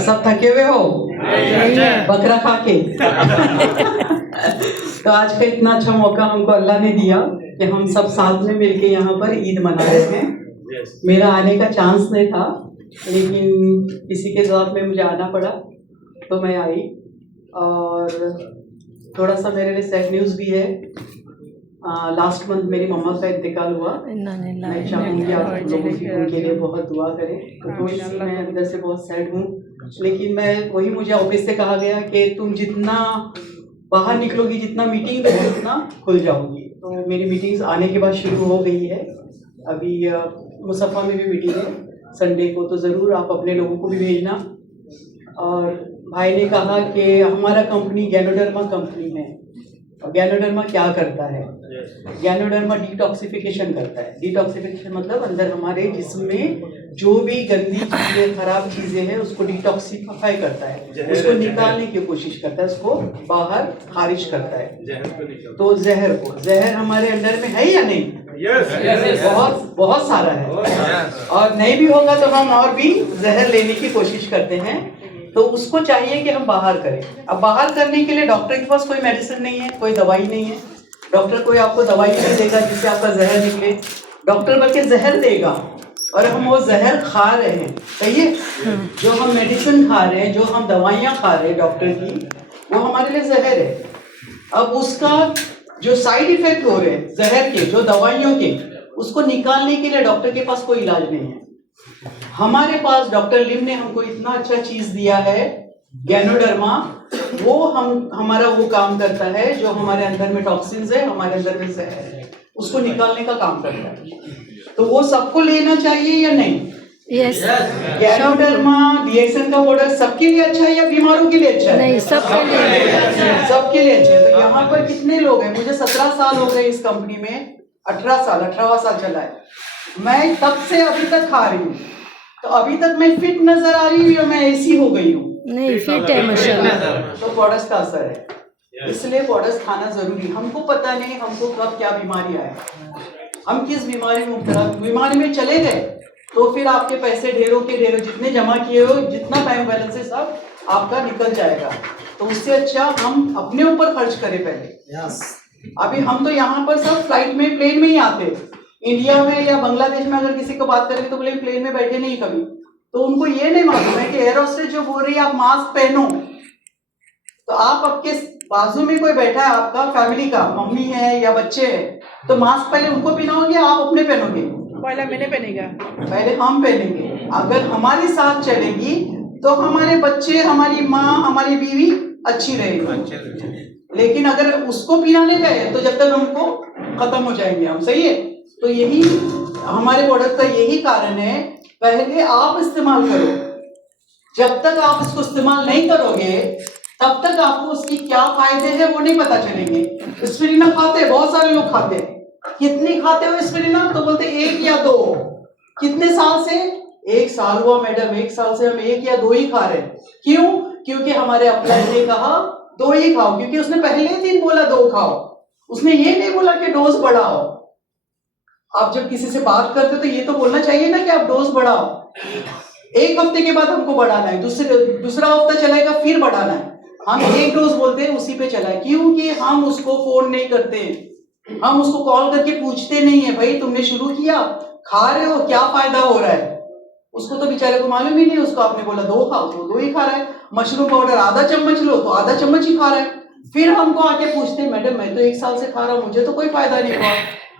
सब थके हुए हो बकरा खा के। तो आज का इतना अच्छा मौका हमको अल्लाह ने दिया कि हम सब साथ में मिलके यहाँ पर ईद मना रहे हैं। मेरा आने का चांस नहीं था, लेकिन किसी के जवाब में मुझे आना पड़ा तो मैं आई। और थोड़ा सा मेरे लिए सैड न्यूज़ भी है। लास्ट मंथ मेरी मम्मा का इंतकाल हुआ। मैं चाहूँगी आप लोगों की उनके लिए बहुत दुआ करें। तो थोड़ी सी मैं अंदर से बहुत सैड हूँ, लेकिन मैं वही, मुझे ऑफिस से कहा गया कि तुम जितना बाहर निकलोगी, जितना मीटिंग दोगे, उतना खुल जाओगी। तो मेरी मीटिंग्स आने के बाद शुरू हो गई है। अभी मुसफ़ा में भी मीटिंग है संडे को, तो ज़रूर आप अपने लोगों को भी भेजना। और भाई ने कहा कि हमारा कंपनी गैनोडर्मा कंपनी है। और गैनोडर्मा क्या करता है? गैनोडर्मा डिटॉक्सिफिकेशन करता है। डिटॉक्सिफिकेशन मतलब अंदर हमारे जिस्म में जो भी गंदी चीजें, खराब चीजें हैं, उसको डिटॉक्सिफाई करता है, उसको निकालने की कोशिश करता है, उसको बाहर खारिज करता है। तो जहर हमारे अंदर में है या नहीं? बहुत बहुत सारा है। और नहीं भी होगा तो हम और भी जहर लेने की कोशिश करते हैं। तो उसको चाहिए कि हम बाहर करें। अब बाहर करने के लिए डॉक्टर के पास कोई मेडिसिन नहीं है, कोई दवाई नहीं है। डॉक्टर कोई आपको दवाई नहीं देगा जिससे आपका जहर निकले। डॉक्टर बल्कि जहर देगा, और हम वो जहर खा रहे हैं। सही है? जो हम मेडिसिन खा रहे हैं, जो हम दवाइयाँ खा रहे हैं डॉक्टर की, वो हमारे लिए जहर है। अब उसका जो साइड इफेक्ट हो रहे हैं जहर के, जो दवाइयों के, उसको निकालने के लिए डॉक्टर के पास कोई इलाज नहीं है। हमारे पास डॉक्टर लिम ने हमको इतना अच्छा चीज दिया है, गैनोडर्मा। वो हमारा वो काम करता है, जो हमारे अंदर में टॉक्सिन्स है, हमारे अंदर में जहर है, उसको निकालने का काम करता है। तो वो सबको लेना चाहिए या नहीं? यस। गैनोडर्मा डीएक्सन का प्रोडक्ट सबके लिए अच्छा है या बीमारों के लिए अच्छा है? नहीं, सबके लिए। सबके लिए अच्छा है। तो यहाँ पर कितने लोग हैं? मुझे 17 साल हो गए इस कंपनी में, 18वां साल चला है। मैं तब से अभी तक खा रही हूँ, तो अभी तक मैं फिट नजर आ रही हूँ या मैं ऐसी हो गई हूँ? नहीं, फिट है माशाल्लाह। तो प्रोडक्ट्स का असर है, इसलिए प्रोडक्ट्स खाना जरूरी। हमको पता नहीं हमको कब क्या बीमारी आए, हम किस बीमारी में मुब्तला, बीमारी में चले गए तो फिर आपके पैसे ढेरों के ढेरों जितने जमा किए हो, जितना बैंक बैलेंस है, सब आपका निकल जाएगा। तो उससे अच्छा हम अपने ऊपर खर्च करें पहले। अभी हम तो यहाँ पर सब फ्लाइट में, प्लेन में ही आते। इंडिया में या बांग्लादेश में अगर किसी को बात करें तो बोले प्लेन में बैठे नहीं कभी। तो उनको ये नहीं मालूम है कि एयर होस्टेस जो बोल रही है आप मास्क पहनो, तो आप आपके बाजू में कोई बैठा है, आपका फैमिली का, मम्मी है या बच्चे हैं, तो मास्क पहले उनको पहनाओगे, आप अपने पहनोगे? पहले मैंने पहनेगा, पहले हम पहनेंगे। अगर हमारी साथ चलेगी तो हमारे बच्चे, हमारी माँ, हमारी बीवी अच्छी रहेगी। लेकिन अगर उसको पिलाने गए तो जब तक हमको खत्म हो जाएंगे हम। सही है? तो यही हमारे प्रोडक्ट का यही कारण है, पहले आप इस्तेमाल करो। जब तक आप इसको इस्तेमाल नहीं करोगे तब तक आपको उसकी क्या फायदे हैं वो नहीं पता चलेंगे। स्पिरिना खाते हैं, बहुत सारे लोग खाते हैं। कितनी खाते हो स्पिरिना? तो बोलते 1 या 2। कितने साल से? 1 साल हुआ मैडम, 1 साल से हम 1 या 2 ही खा रहे हैं। क्यों? क्योंकि हमारे अपलाइन ने कहा 2 ही खाओ, क्योंकि उसने पहले दिन बोला 2 खाओ, उसने ये नहीं बोला कि डोज बढ़ाओ। आप जब किसी से बात करते तो ये तो बोलना चाहिए ना कि आप डोज बढ़ाओ। 1 हफ्ते के बाद हमको बढ़ाना है, दूसरा हफ्ता चलेगा फिर बढ़ाना है। हम 1 डोज बोलते हैं उसी पे चला है, क्योंकि हम उसको फोन नहीं करते, हम उसको कॉल करके पूछते नहीं है, भाई तुमने शुरू किया, खा रहे हो, क्या फायदा हो रहा है? उसको तो बेचारे को मालूम ही नहीं। उसको आपने बोला 2 खाओ तो 2 ही खा रहा है। मशरूम पाउडर आधा चम्मच लो तो आधा चम्मच ही खा रहा है। फिर हमको आके पूछते, मैडम मैं तो 1 साल से खा रहा हूँ, मुझे तो कोई फायदा नहीं हुआ।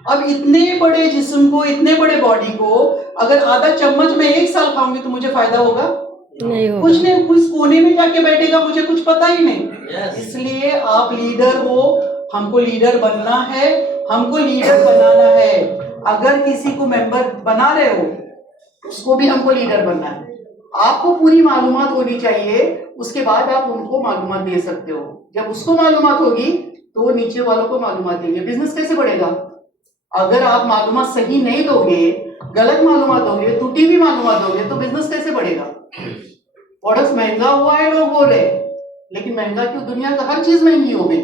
अब इतने बड़े जिस्म को, इतने बड़े बॉडी को अगर आधा चम्मच में 1 साल खाऊंगी तो मुझे फायदा होगा? नहीं होगा। कुछ नहीं, कुछ कोने में जाके बैठेगा, मुझे कुछ पता ही नहीं। इसलिए आप लीडर हो, हमको लीडर बनना है, हमको लीडर बनाना है। अगर किसी को मेंबर बना रहे हो उसको भी हमको लीडर बनना है। आपको पूरी मालूमात होनी चाहिए, उसके बाद आप उनको मालूमात दे सकते हो। जब उसको मालूमात होगी तो वो नीचे वालों को मालूमात देंगे। बिजनेस कैसे बढ़ेगा? अगर आप मालूमात सही नहीं दोगे, गलत मालूमात दोगे, टूटी हुई मालूमात दोगे, तो बिजनेस कैसे बढ़ेगा? प्रोडक्ट महंगा हुआ है लोग बोल रहे, लेकिन महंगा क्यों? दुनिया का हर चीज महंगी हो गई।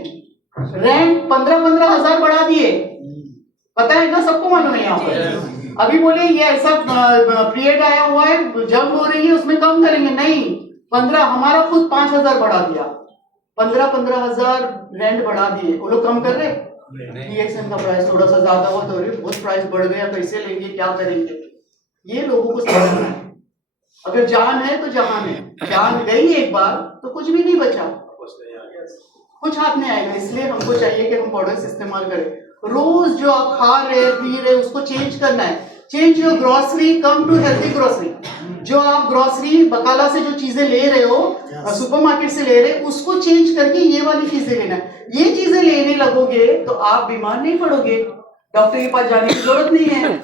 रेंट 15-15 हजार बढ़ा दिए, पता है ना? सबको मालूम है यहाँ पर। अभी बोले ये ऐसा पीरियड आया हुआ है, जंग हो रही है, उसमें कम करेंगे, नहीं 15, हमारा खुद 5,000 बढ़ा दिया, 15,000 रेंट बढ़ा दिए, वो लोग कम कर रहे। DXN का प्राइस थोड़ा सा ज्यादा हुआ तो बहुत प्राइस बढ़ गया, कैसे लेंगे, क्या करेंगे, ये लोगों को समझना है। अगर जान है तो जहान है, जान गई एक बार तो कुछ भी नहीं बचा, कुछ हाथ नहीं आएगा। इसलिए हमको चाहिए कि हम प्रोडक्ट्स इस्तेमाल करें। रोज जो आप खा रहे पी रहे उसको चेंज करना है। Change your grocery, come to healthy grocery. जो आप ग्रोसरी बकाला से जो चीजें ले रहे हो, सुपरमार्केट से ले रहे, उसको चेंज करके ये वाली चीजें लेना है। ये चीजें लेने लगोगे तो आप बीमार नहीं पड़ोगे, डॉक्टर के पास जाने की जरूरत नहीं है।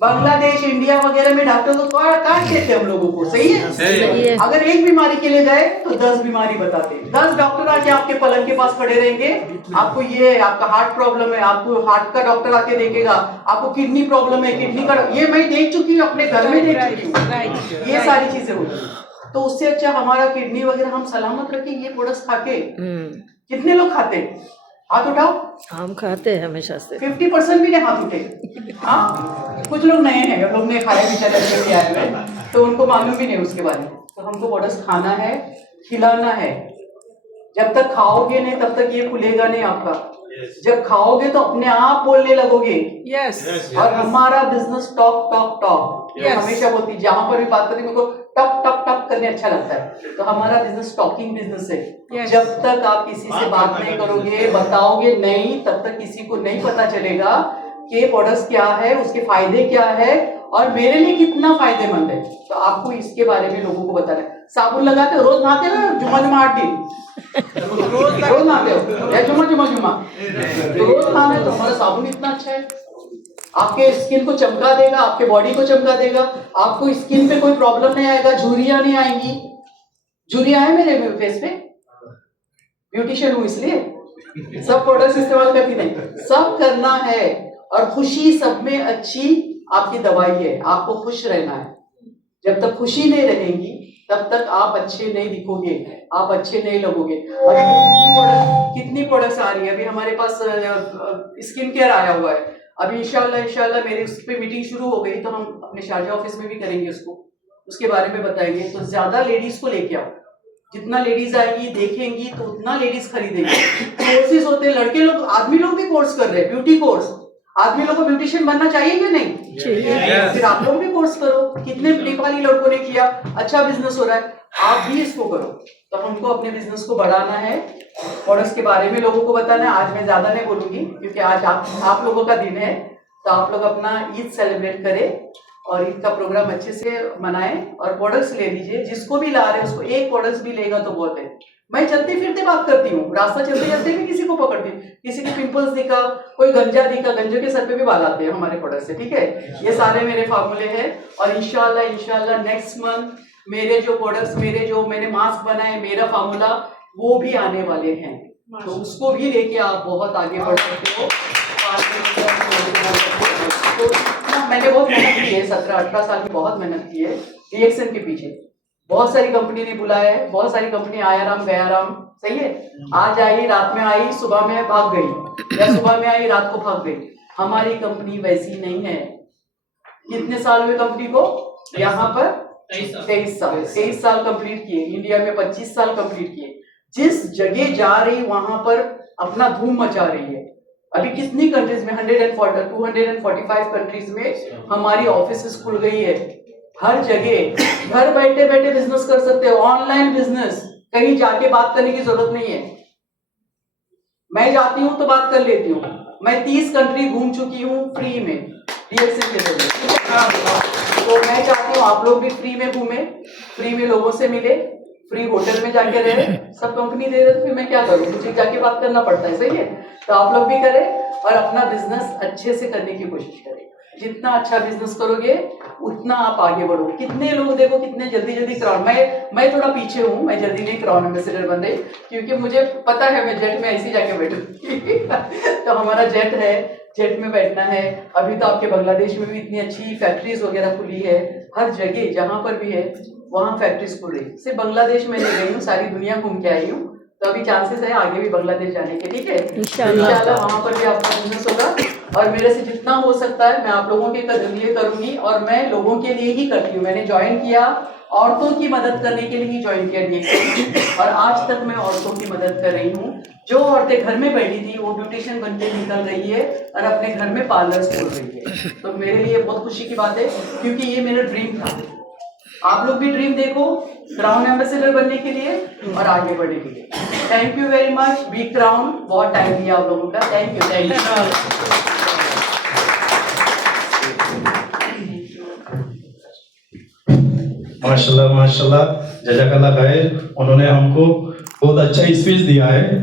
बांग्लादेश, इंडिया वगैरह में डॉक्टर को काट देते हम लोगों को, सही है? अगर एक बीमारी के लिए गए तो 10 बीमारी बताते, 10 डॉक्टर आके आपके पलंग के पास खड़े रहेंगे। आपको ये आपका हार्ट प्रॉब्लम है, आपको हार्ट का डॉक्टर आके देखेगा, आपको किडनी प्रॉब्लम है, किडनी का, ये मैं देख चुकी हूँ, अपने घर में देख चुकी हूँ, ये सारी चीजें होती। तो उससे अच्छा हमारा किडनी वगैरह हम सलामत रखें ये प्रोडक्ट्स खाके। कितने लोग खाते हैं? हाथ उठाओ। हम खाते हैं हमेशा से। 50% भी नहीं हाथ उठे। हाँ, कुछ लोग नए हैं, लोग ने खाए भी चले आए हुए, तो उनको मालूम भी नहीं उसके बारे में। तो हमको प्रोडक्ट्स खाना है, खिलाना है। जब तक खाओगे नहीं तब तक ये खुलेगा नहीं आपका। जब खाओगे तो अपने आप बोलने लगोगे। और हमारा बिजनेस टॉक हमेशा बोलती, जहां पर भी बात करती मेरे को टॉक करने अच्छा लगता है। तो हमारा बिजनेस टॉकिंग बिजनेस है। जब तक आप किसी से बात नहीं करोगे, बताओगे नहीं, तब तक किसी को नहीं पता चलेगा कि प्रोडक्ट्स क्या है, उसके फायदे क्या है और मेरे लिए कितना फायदेमंद है। तो आपको इसके बारे में लोगों को बताना है। साबुन लगाते हो, रोज नहाते हो, जुमा 8 दिन रोज नहाते हो या जुमा तो रोज नहाना है। तो हमारा साबुन इतना अच्छा है, आपके स्किन को चमका देगा, आपके बॉडी को चमका देगा, आपको स्किन पे कोई प्रॉब्लम नहीं आएगा, झुर्रियां नहीं आएंगी। झुर्रियां है मेरे फेस पे, ब्यूटिशियन हूं इसलिए सब प्रोडक्ट्स इस्तेमाल करती नहीं, सब करना है। और खुशी सब में अच्छी आपकी दवाई है, आपको खुश रहना है। जब तक खुशी नहीं रहेगी तब तक आप अच्छे नहीं दिखोगे, आप अच्छे नहीं लगोगे। अभी कितनी प्रोडक्ट्स आ रही है, अभी हमारे पास स्किन केयर आया हुआ है। अभी इंशाल्लाह मेरी उस पर मीटिंग शुरू हो गई, तो हम अपने शारजा ऑफिस में भी करेंगे उसको, उसके बारे में बताएंगे। तो ज्यादा लेडीज को लेके आओ, जितना लेडीज आएंगी देखेंगी तो उतना लेडीज खरीदेंगे। कोर्सेज होते हैं, लड़के लोग, आदमी लोग भी कोर्स कर रहे हैं, ब्यूटी कोर्स। आदमी लोग को ब्यूटिशियन बनना चाहिए कि नहीं? फिर आप लोग भी कोर्स करो। कितने नेपाली लड़कों ने किया, अच्छा बिजनेस हो रहा है, आप भी इसको करो। तो हमको अपने बिजनेस को बढ़ाना है, प्रोडक्ट्स के बारे में लोगों को बताना है। आज मैं ज्यादा नहीं बोलूंगी क्योंकि आज आप लोगों का दिन है। तो आप लोग अपना ईद सेलिब्रेट करें और ईद का प्रोग्राम अच्छे से मनाएं और प्रोडक्ट्स ले लीजिए। जिसको भी ला रहे हैं उसको एक प्रोडक्ट्स भी लेगा तो बहुत है। मैं चलते फिरते बात करती हूँ, रास्ता चलते चलते भी किसी को पकड़ती हूँ, किसी के पिंपल्स दिखा, कोई गंजा दिखा, गंजे के सर पे भी बाल आते हैं हमारे प्रोडक्ट से, ठीक है। ये सारे मेरे फार्मूले हैं और इंशाल्लाह नेक्स्ट मंथ मेरे जो प्रोडक्ट्स, मेरे जो मैंने मास्क बनाए, मेरा फार्मूला वो भी आने वाले हैं। तो उसको भी लेके आप बहुत आगे बढ़ सकते हो। तो मैंने बहुत मेहनत की है, 17-18 साल की बहुत मेहनत की है DXN के पीछे। बहुत सारी कंपनी ने बुलाया है, बहुत सारी कंपनी आया राम गया राम, सही है। आज आई, रात में आई, सुबह में भाग गई, या सुबह में आई, रात को भाग गई। हमारी कंपनी वैसी नहीं है। कितने साल हुए कंपनी को? यहाँ पर 23 साल कंप्लीट किए। इंडिया में 25 साल कंप्लीट किए। जिस जगह जा रही वहां पर अपना धूम मचा रही है। अभी कितनी कंट्रीज में 245 कंट्रीज में हमारी ऑफिस खुल गई है। हर जगह घर बैठे बैठे बिजनेस कर सकते हो, ऑनलाइन बिजनेस, कहीं जाके बात करने की जरूरत नहीं है। मैं जाती हूँ तो बात कर लेती हूँ। मैं 30 कंट्री घूम चुकी हूँ फ्री में DXN के जरिए। तो मैं चाहती हूँ आप लोग भी फ्री में घूमे, फ्री में लोगों से मिले, फ्री होटल में जाके रहे। सब कंपनी दे रहे तो फिर मैं क्या करूँ, मुझे जाके बात करना पड़ता है, सही है। तो आप लोग भी करें और अपना बिजनेस अच्छे से करने की कोशिश करें। जितना अच्छा बिजनेस करोगे उतना आप आगे बढ़ोगे। कितने लोग देखो कितने जल्दी क्राउन, मैं थोड़ा पीछे हूँ, मैं जल्दी नहीं क्राउन एम्बेसडर बन रही क्योंकि मुझे पता है मैं जेट में ऐसी जाके बैठूंगी। तो हमारा जेट है, जेट में बैठना है। अभी तो आपके बांग्लादेश में भी इतनी अच्छी फैक्ट्रीज वगैरह खुली है, हर जगह जहाँ पर भी है वहाँ फैक्ट्रीज खुल रही। सिर्फ बांग्लादेश में नहीं गई हूँ, सारी दुनिया घूम के आई हूँ। तो अभी चांसेस है आगे भी बांग्लादेश जाने के, ठीक है। इंशाल्लाह वहाँ पर भी आपका बिजनेस होगा और मेरे से जितना हो सकता है मैं आप लोगों के लिए करूंगी, और मैं लोगों के लिए ही करती हूँ। मैंने ज्वाइन किया औरतों की मदद करने के लिए ही ज्वाइन किया DXC, और आज तक मैं औरतों की मदद कर रही हूँ। जो औरतें घर में बैठी थी वो ब्यूटिशियन बन के निकल रही है और अपने घर में पार्लर खोल रही है। तो मेरे लिए बहुत खुशी की बात है, क्योंकि ये मेरा ड्रीम था। आप लोग भी ड्रीम देखो क्राउन एम्बेसडर बनने के लिए और आगे बढ़ने के लिए। थैंक यू वेरी मच बी क्राउन, बहुत टाइम दिया आप लोगों का। Thank you, thank you. माशाल्लाह माशाल्लाह, जज़ाकल्लाह खैर। उन्होंने हमको बहुत अच्छा स्पीच दिया है।